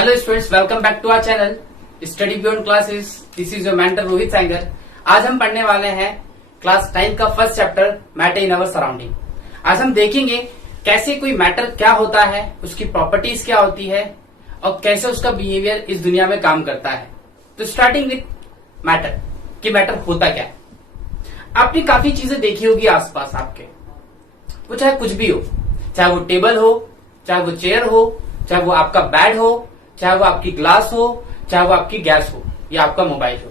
Hello students, welcome back to our channel study beyond classes. This is your mentor Rohit Sanger. आज हम पढ़ने वाले हैं क्लास 9 का first chapter matter in our surrounding. आज हम देखेंगे कैसे कोई मैटर क्या होता है, उसकी प्रॉपर्टीज क्या होती है और कैसे उसका बिहेवियर इस दुनिया में काम करता है। तो स्टार्टिंग विथ मैटर कि मैटर होता क्या है। आपने काफी चीजें देखी होगी आसपास आपके, वो चाहे कुछ भी हो, चाहे वो टेबल हो, चाहे वो चेयर हो, चाहे वो आपका बेड हो, चाहे वो आपकी ग्लास हो, चाहे वो आपकी गैस हो या आपका मोबाइल हो।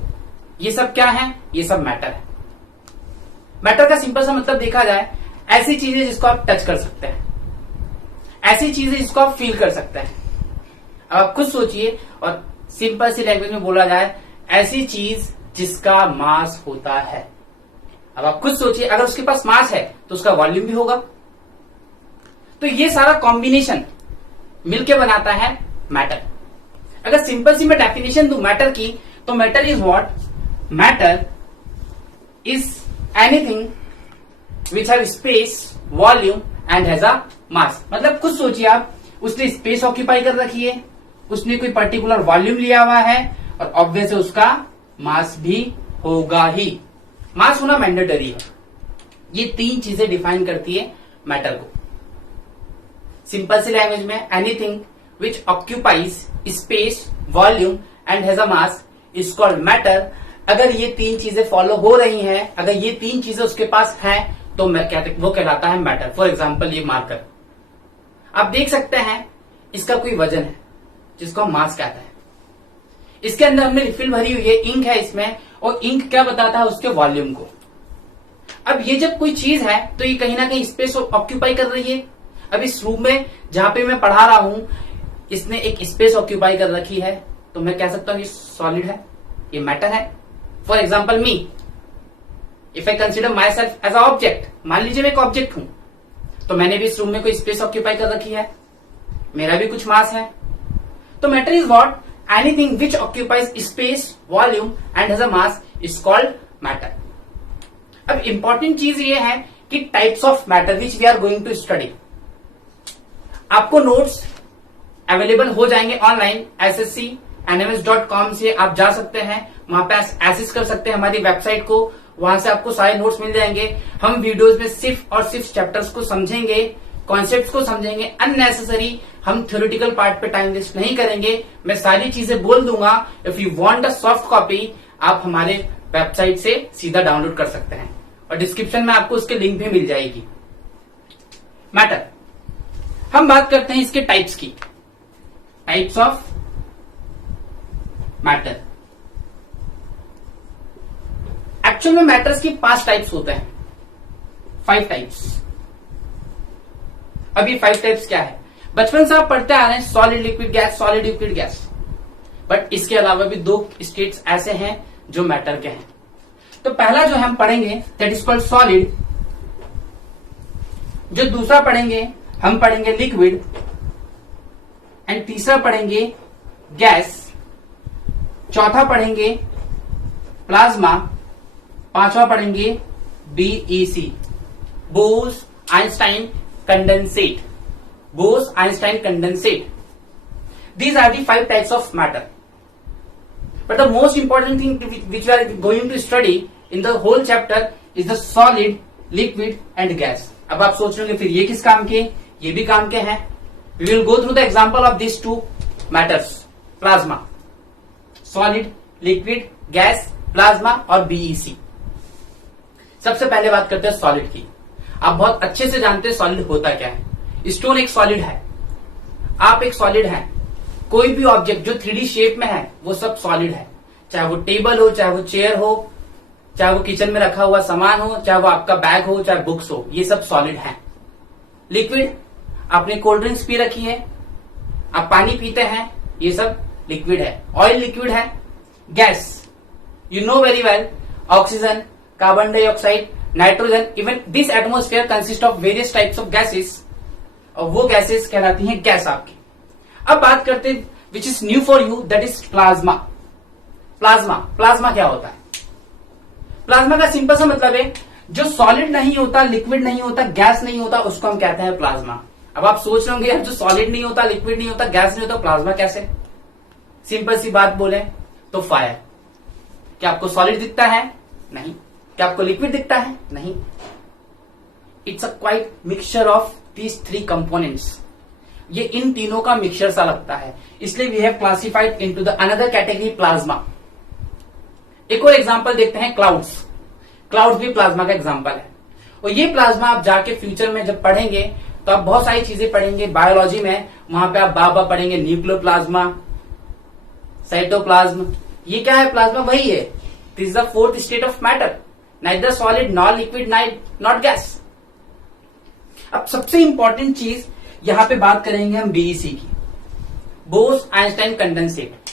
ये सब क्या है? ये सब मैटर है। मैटर का सिंपल सा मतलब देखा जाए, ऐसी चीजें जिसको आप टच कर सकते हैं, ऐसी चीजें जिसको आप फील कर सकते हैं। अब आप खुद सोचिए और सिंपल सी लैंग्वेज में बोला जाए, ऐसी चीज जिसका मास होता है। अब आप खुद सोचिए, अगर उसके पास मास है तो उसका वॉल्यूम भी होगा। तो ये सारा कॉम्बिनेशन मिलके बनाता है मैटर। अगर सिंपल सी मैं डेफिनेशन दूं मैटर की, तो matter is what? Matter is anything which have space, volume and has a mass. मतलब खुद सोचिए आप, उसने स्पेस ऑक्यूपाई कर रखी है, उसने कोई पर्टिकुलर वॉल्यूम लिया हुआ है और ऑब्वियस उसका मास भी होगा ही। मास होना मैंडेटरी है। ये तीन चीजें डिफाइन करती है मैटर को। सिंपल सी लैंग्वेज में, anything which occupies space, volume and has a mass is called matter. अगर ये तीन चीजें फॉलो हो रही हैं, अगर ये तीन चीजें उसके पास हैं, तो वो कहलाता है मैटर। फॉर एग्जाम्पल ये मार्कर आप देख सकते हैं, इसका कोई वजन है जिसको हम मास कहते हैं। इसके अंदर हमने रिफिल भरी हुई है, इंक है इसमें, और इंक क्या बताता है? उसके वॉल्यूम को। अब ये जब कोई चीज है तो ये कहीं ना कहीं स्पेस ऑक्यूपाई कर रही है। अब इस रूम में जहां पे मैं पढ़ा रहा हूं, इसने एक स्पेस ऑक्यूपाई कर रखी है, तो मैं कह सकता हूं ये सॉलिड है, ये मैटर है। For example me, if I consider myself as a object, मान लीजिए मैं एक ऑब्जेक्ट हूं, तो मैंने भी इस रूम में कोई स्पेस ऑक्यूपाई कर रखी है, मेरा भी कुछ मास है। तो matter is what? Anything which occupies space, volume and has a mass is called matter. अब इंपॉर्टेंट चीज ये है कि types of matter which we are going to study. आपको नोट्स अवेलेबल हो जाएंगे ऑनलाइन, sscnms.com से आप जा सकते हैं, वहां पे एक्सेस कर सकते हैं हमारी वेबसाइट को, वहां से आपको सारे नोट्स मिल जाएंगे। हम वीडियोस में सिर्फ और सिर्फ चैप्टर्स को समझेंगे, कॉन्सेप्ट्स को समझेंगे, अननेसेसरी हम थ्योरेटिकल पार्ट पे टाइम वेस्ट नहीं करेंगे। मैं सारी चीजें बोल दूंगा। If you want a soft copy, आप हमारे वेबसाइट से सीधा डाउनलोड कर सकते हैं और डिस्क्रिप्शन में आपको उसके लिंक भी मिल जाएगी। मैटर, हम बात करते हैं इसके टाइप्स की, टाइप्स ऑफ मैटर। एक्चुअल में मैटर्स की 5 टाइप्स होते हैं, 5 टाइप्स। अब ये 5 टाइप्स क्या है? बचपन से आप पढ़ते आ रहे हैं, solid liquid gas, solid liquid gas. But इसके अलावा भी 2 स्टेट्स ऐसे हैं जो मैटर के हैं। तो पहला जो हम पढ़ेंगे दैट इज कॉल्ड सॉलिड। जो दूसरा पढ़ेंगे हम पढ़ेंगे लिक्विड, एंड तीसरा पढ़ेंगे गैस, चौथा पढ़ेंगे प्लाज्मा, पांचवा पढ़ेंगे BEC, Bose Einstein condensate. Bose Einstein condensate, these are the 5 types of matter. But the most important thing which we are going to study in the whole chapter is the solid, liquid and gas. अब आप सोच रहे होंगे फिर ये किस काम के? ये भी काम के हैं। We will go through the example of these 2 matters, plasma, solid, liquid, gas, plasma और BEC। सबसे पहले बात करते हैं सॉलिड की। आप बहुत अच्छे से जानते हैं सॉलिड होता क्या है। स्टोन एक सॉलिड है, आप एक सॉलिड है, कोई भी ऑब्जेक्ट जो 3D शेप में है वो सब सॉलिड है। चाहे वो टेबल हो, चाहे वो चेयर हो, चाहे वो किचन में रखा हुआ सामान हो, चाहे वो आपका बैग हो, चाहे बुक्स हो, ये सब सॉलिड है। लिक्विड, आपने कोल्ड ड्रिंक्स पी रखी है, आप पानी पीते हैं, ये सब लिक्विड है। ऑयल लिक्विड है। Gas, you know very well, oxygen, carbon dioxide, nitrogen, even this atmosphere consist of various types of gases, और वो गैसेस कहलाती हैं गैस आपकी। अब बात करते हैं which is new for you, that is plasma. Plasma, plasma क्या होता है? प्लाज्मा का सिंपल सा मतलब है जो सॉलिड नहीं होता, लिक्विड नहीं होता, गैस नहीं होता, उसको हम कहते हैं प्लाज्मा। अब आप सोच रहे होंगे यार जो सॉलिड नहीं होता, लिक्विड नहीं होता, गैस नहीं होता, प्लाज्मा कैसे? सिंपल सी बात बोले तो फायर। क्या आपको सॉलिड दिखता है? नहीं। क्या आपको लिक्विड दिखता है? नहीं। It's a quite mixture of these three components. ये इन तीनों का मिक्सचर सा लगता है, इसलिए we have classified into the another category plasma. एक और एग्जांपल देखते हैं, क्लाउड्स। क्लाउड्स भी प्लाज्मा का एग्जांपल है। और ये प्लाज्मा आप जाके फ्यूचर में जब पढ़ेंगे तो आप बहुत सारी चीजें पढ़ेंगे बायोलॉजी में, वहां पे आप बाबा पढ़ेंगे न्यूक्लियोप्लाज्मा, साइटोप्लाज्म। ये क्या है? प्लाज्मा वही है। This is the fourth state of matter, neither solid not liquid not gas. अब सबसे इंपॉर्टेंट चीज यहां पे बात करेंगे हम बीईसी की, बोस आइंस्टाइन कंडेंसेट।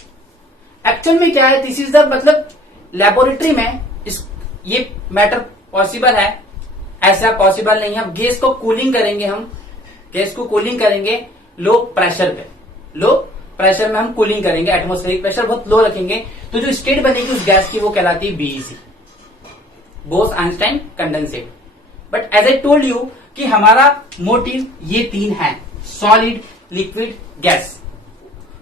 एक्चुअल में क्या है? दिस इज द मतलब लेबोरेटरी में ये मैटर पॉसिबल है, ऐसा पॉसिबल नहीं है। अब गैस को कूलिंग करेंगे, हम गैस को कूलिंग करेंगे लो प्रेशर पे। लो प्रेशर में हम कूलिंग करेंगे, एटमॉस्फेरिक प्रेशर बहुत लो रखेंगे, तो जो स्टेट बनेगी उस गैस की वो कहलाती है BEC, Bose Einstein condensate. But as I told you कि हमारा मोटिव ये तीन है, solid, liquid, gas.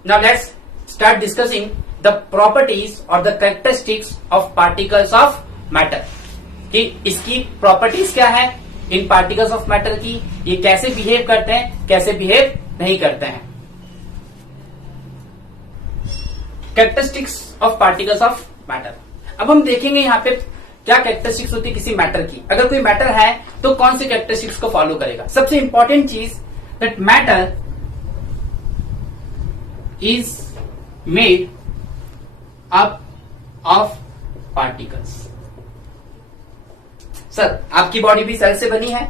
Now let's start discussing the properties और the characteristics of particles of matter, कि इसकी प्रॉपर्टीज क्या है इन पार्टिकल्स ऑफ मैटर की, ये कैसे बिहेव करते हैं, कैसे बिहेव नहीं करते हैं। Characteristics of particles of matter. अब हम देखेंगे यहां पे क्या कैरेक्टरिस्टिक्स होती है किसी मैटर की। अगर कोई मैटर है तो कौन से कैरेक्टरिस्टिक्स को फॉलो करेगा? सबसे इंपॉर्टेंट चीज that matter is made up of particles. Sir आपकी बॉडी भी सेल से बनी है।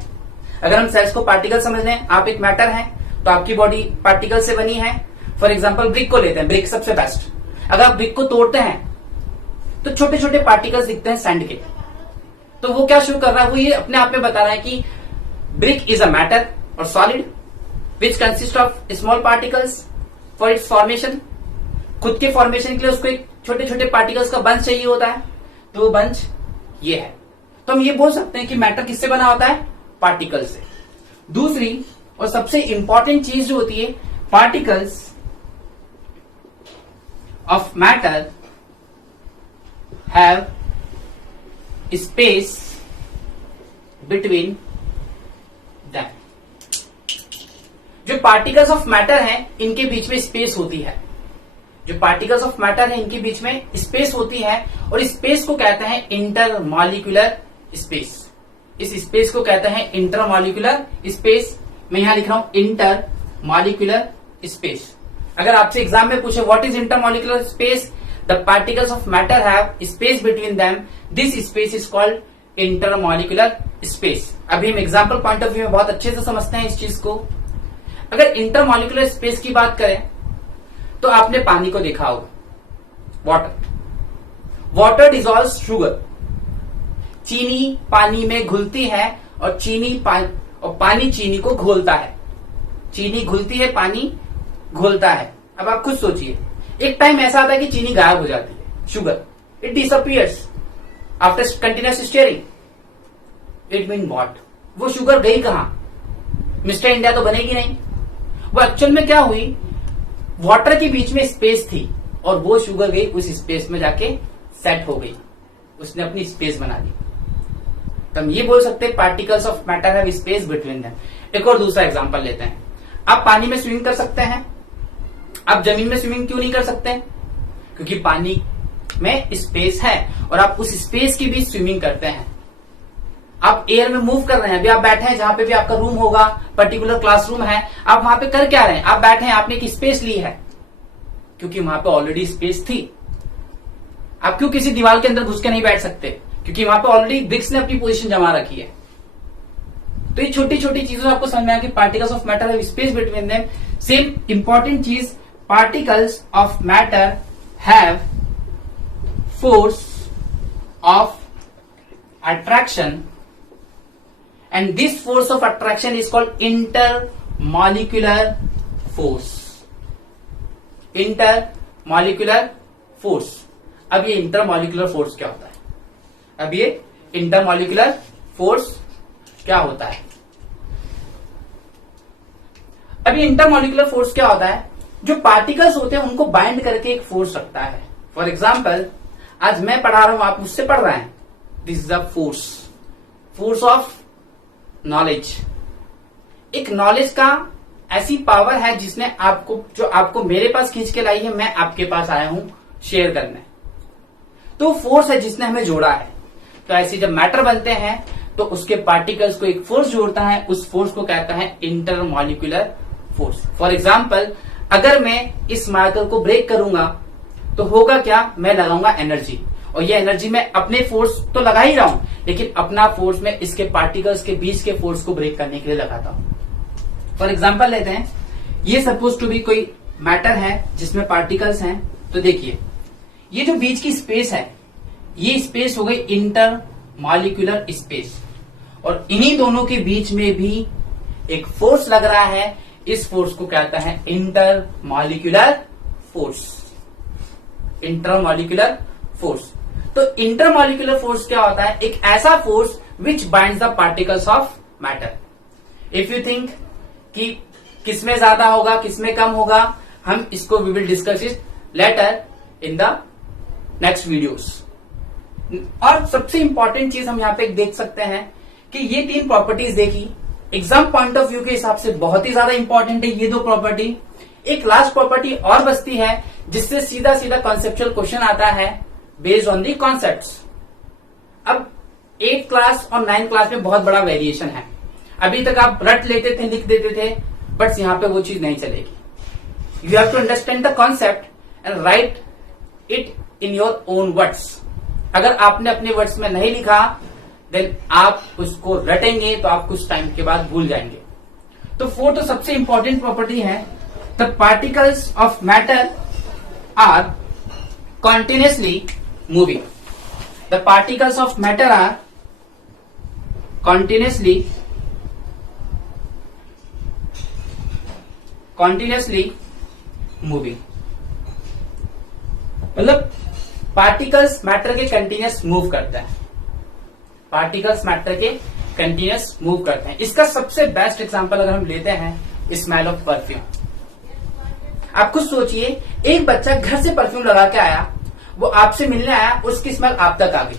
अगर हम सेल्स को पार्टिकल समझ लें, आप एक मैटर हैं तो आपकी बॉडी पार्टिकल से बनी है। फॉर एग्जांपल ब्रिक को लेते हैं, ब्रिक सबसे बेस्ट। अगर आप ब्रिक को तोड़ते हैं तो छोटे छोटे पार्टिकल्स दिखते हैं सैंड के, तो वो क्या शो कर रहा है? वो ये अपने आप में बता रहा है कि ब्रिक इज अ मैटर और solid which consist of small particles for its formation. खुद के फॉर्मेशन के लिए उसको एक छोटे छोटे पार्टिकल्स का बंच चाहिए होता है, तो वो बंच ये है। तो हम ये बोल सकते हैं कि मैटर किससे बना होता है? पार्टिकल से। दूसरी और सबसे इंपॉर्टेंट चीज जो होती है, particles of matter have space between them. जो पार्टिकल्स ऑफ मैटर हैं इनके बीच में स्पेस होती है। जो पार्टिकल्स ऑफ मैटर है इनके बीच में स्पेस होती है, और स्पेस को कहते हैं इंटरमॉलिक्यूलर स्पेस। इस स्पेस को कहते हैं इंटरमॉलिक्यूलर स्पेस। मैं यहां लिख रहा हूं इंटरमॉलिक्यूलर स्पेस। अगर आपसे एग्जाम में पूछे what is intermolecular space, the particles of matter have space between them, this space is called intermolecular space. अभी हम एग्जाम्पल पॉइंट ऑफ व्यू में बहुत अच्छे से समझते हैं इस चीज को। अगर इंटरमॉलिक्यूलर स्पेस की बात करें तो आपने पानी को देखा होगा, वाटर डिजॉल्व शुगर। चीनी पानी में घुलती है और पानी चीनी को घोलता है। चीनी घुलती है, पानी घोलता है। अब आप खुद सोचिए, एक टाइम ऐसा आता है कि चीनी गायब हो जाती है, sugar it disappears after continuous steering. It mean what? वो शुगर गई कहां? मिस्टर इंडिया तो बनेगी नहीं। वो एक्चुअल में क्या हुई, वाटर के बीच में स्पेस थी और वो शुगर गई उस स्पेस में जाके सेट हो गई, उसने अपनी स्पेस बना दी। तो हम ये बोल सकते हैं particles of matter have space between them. एक और दूसरा एग्जांपल लेते हैं। आप पानी में स्विमिंग कर सकते हैं, आप जमीन में स्विमिंग क्यों नहीं कर सकते? क्योंकि पानी में स्पेस है और आप उस स्पेस की भी स्विमिंग करते हैं। आप एयर में मूव कर रहे हैं। अभी आप बैठे हैं जहां पे भी आपका रूम होगा, पर्टिकुलर क्लासरूम है, आप वहां पे कर क्या रहे हैं? आप बैठे हैं, आपने एक स्पेस ली है क्योंकि वहां पे ऑलरेडी स्पेस थी। आप क्यों किसी दीवार के अंदर घुस के नहीं बैठ सकते? क्योंकि वहां पे ऑलरेडी ब्रिक्स ने अपनी पोजीशन जमा रखी है। तो ये छोटी छोटी चीजों आपको समझ में आया कि particles of matter have space between them. Same important चीज, particles of matter have force of attraction and this force of attraction is called intermolecular force. Intermolecular force. अब ये intermolecular force क्या होता है? अब ये intermolecular force क्या होता है? अब ये intermolecular force क्या होता है? जो पार्टिकल्स होते हैं उनको बाइंड करके एक फोर्स रखता है। फॉर एग्जाम्पल, आज मैं पढ़ा रहा हूं, आप मुझसे पढ़ रहे हैं, this is a force of knowledge. एक नॉलेज का ऐसी पावर है जिसने आपको मेरे पास खींच के लाई है, मैं आपके पास आया हूं शेयर करने। तो फोर्स है जिसने हमें जोड़ा है। तो ऐसे जब मैटर बनते हैं तो उसके पार्टिकल्स को एक फोर्स जोड़ता है, उस फोर्स को कहता है इंटरमॉलिक्यूलर फोर्स। फॉर एग्जाम्पल, अगर मैं इस मार्कर को ब्रेक करूंगा तो होगा क्या, मैं लगाऊंगा एनर्जी, और ये एनर्जी मैं अपने फोर्स तो लगा ही रहा हूं, लेकिन अपना फोर्स में इसके पार्टिकल्स के बीच के फोर्स को ब्रेक करने के लिए लगाता हूं। फॉर एग्जाम्पल लेते हैं, ये सपोज टू बी कोई मैटर है जिसमें पार्टिकल्स हैं। तो देखिए, ये जो बीच की स्पेस है, ये स्पेस हो गई इंटर मॉलिक्यूलर स्पेस, और इन्हीं दोनों के बीच में भी एक फोर्स लग रहा है। इस फोर्स को कहता है intermolecular force. Intermolecular force. तो इंटरमॉलिक्यूलर फोर्स क्या होता है, एक ऐसा force which binds the particles of matter. If you think कि किसमें ज्यादा होगा किसमें कम होगा, हम इसको we will discuss it later in the next videos. और सबसे इंपॉर्टेंट चीज हम यहां पे देख सकते हैं कि ये तीन प्रॉपर्टीज देखी, एग्जाम पॉइंट ऑफ व्यू के हिसाब से बहुत ही ज्यादा इंपॉर्टेंट है ये दो प्रॉपर्टी। एक लास्ट प्रॉपर्टी और बचती है जिससे सीधा सीधा कॉन्सेप्चुअल क्वेश्चन आता है बेस्ड ऑन दी कॉन्सेप्ट्स। अब 8th क्लास और 9th क्लास में बहुत बड़ा वेरिएशन है। अभी तक आप रट लेते थे, लिख देते थे, बट यहां पे वो चीज नहीं चलेगी। You have to understand the concept and write it in your own words. अगर आपने अपने वर्ड्स में नहीं लिखा देन आप उसको रटेंगे तो आप कुछ टाइम के बाद भूल जाएंगे। तो फोर्थ सबसे इंपॉर्टेंट प्रॉपर्टी है, the particles of matter are continuously moving. The particles of matter are continuously moving. मतलब पार्टिकल्स मैटर के कंटिन्यूस मूव करते हैं। पार्टिकल्स मैटर के कंटिन्यूस मूव करते हैं। इसका सबसे बेस्ट एग्जांपल अगर हम लेते हैं स्मेल ऑफ परफ्यूम। आप खुद सोचिए, एक बच्चा घर से परफ्यूम लगा के आया, वो आपसे मिलने आया, उसकी स्मेल आप तक आ गई।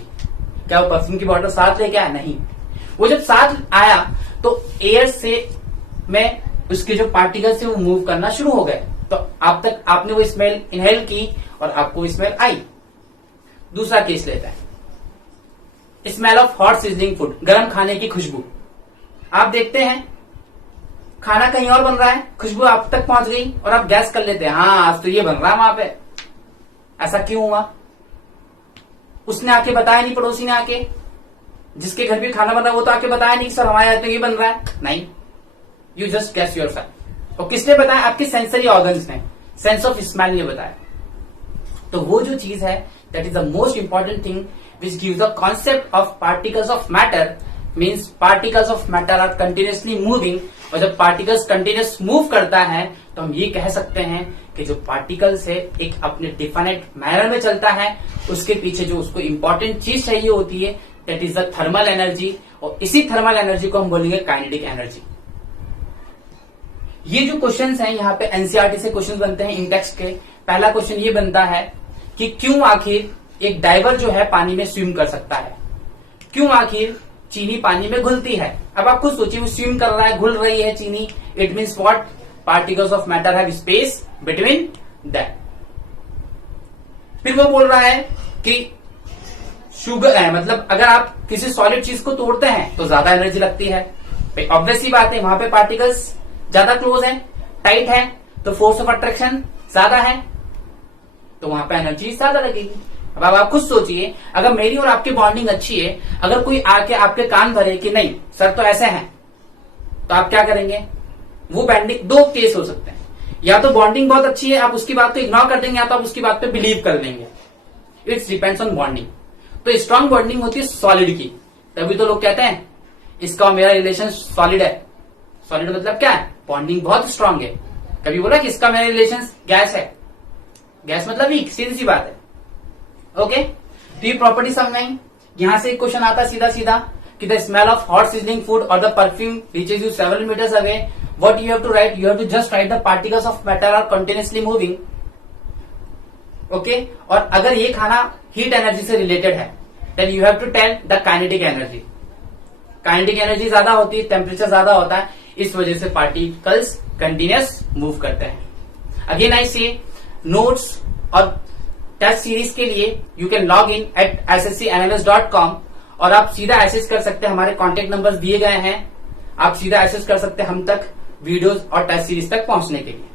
क्या वो परफ्यूम की बॉटल साथ लेके आया? नहीं। वो जब साथ आया तो एयर से में उसके जो पार्टिकल्स थे वो मूव करना शुरू हो गए, तो आप तक आपने वो स्मेल इनहेल की और आपको वो स्मेल आई। दूसरा केस लेता है, smell of hot seasoning food, गर्म खाने की खुशबू। आप देखते हैं खाना कहीं और बन रहा है, खुशबू आप तक पहुंच गई और आप गैस कर लेते हैं, हाँ आज तो ये बन रहा है वहां पे। ऐसा क्यों हुआ? उसने आके बताया नहीं, पड़ोसी ने आके, जिसके घर भी खाना बन रहा है वो तो आके बताया नहीं सर हमारे यहाँ तो ये बन रहा है। नहीं, यू जस्ट गैस योरसेल्फ। और किसने बताया? आपके सेंसरी ऑर्गन्स ने, सेंस ऑफ स्मेल ने बताया। तो वो जो चीज है that is the most important thing which gives the concept of particles of matter, means particles of matter are continuously moving। और जब particles continuous move करता है तो हम ये कह सकते हैं कि जो particles है एक अपने definite manner में चलता है, उसके पीछे जो उसको important चीज चाहिए होती है that is the thermal energy, और इसी thermal energy को हम बोलेंगे kinetic energy। ये जो क्वेश्चंस हैं यहाँ पे एनसीईआरटी से क्वेश्चंस बनते हैं इन टेक्स्ट के। पहला क्वेश्चन ये बनता है कि क्यों आखिर एक डाइवर जो है पानी में स्विम कर सकता है, क्यों आखिर चीनी पानी में घुलती है। अब आप खुद सोचिए, वो स्विम कर रहा है, घुल रही है चीनी, it means what, particles of matter have space between that. फिर वो बोल रहा है कि शुगर है, मतलब अगर आप किसी सॉलिड चीज को तोड़ते हैं तो ज्यादा एनर्जी लगती है। ऑब्वियस सी बात है, वहां पे पार्टिकल्स ज्यादा क्लोज है, टाइट है, तो फोर्स ऑफ अट्रैक्शन ज्यादा है, तो वहां पे एनर्जी ज्यादा लगेगी। अब आप खुद सोचिए, अगर मेरी और आपकी बॉन्डिंग अच्छी है, अगर कोई आके आपके कान भरे कि नहीं सर तो ऐसे हैं, तो आप क्या करेंगे? वो बॉन्डिंग, दो केस हो सकते हैं, या तो बॉन्डिंग बहुत अच्छी है आप उसकी बात को इग्नोर कर देंगे, या तो आप उसकी बात पे बिलीव कर लेंगे। It's depends on bonding. तो स्ट्रांग बॉन्डिंग होती है सॉलिड की, तभी तो लोग कहते हैं इसका और मेरा रिलेशन सॉलिड है। सॉलिड मतलब क्या है? बॉन्डिंग बहुत स्ट्रांग है। कभी बोला कि इसका मेरा रिलेशन गैस है, गैस मतलब वीक, सीधी सी बात है। ओके, तो ये प्रॉपर्टी समझ आई। यहां से एक क्वेश्चन आता है सीधा सीधा कि the smell of hot seasoning food और the perfume reaches you several metres away, what you have to write, you have to just write the particles of matter are continuously moving. Okay, और अगर ये खाना heat energy से related है, then you have to tell the kinetic energy. Kinetic energy ज्यादा होती है, temperature ज्यादा होता है, इस वजह से पार्टिकल्स कंटिन्यूस मूव करते हैं। अगेन आई से नोट्स और टेस्ट सीरीज के लिए you can log in at sscanalyst.com और आप सीधा एक्सेस कर सकते हैं, हमारे कॉन्टेक्ट नंबर्स दिए गए हैं, आप सीधा एक्सेस कर सकते हैं हम तक वीडियोस और टेस्ट सीरीज तक पहुंचने के लिए।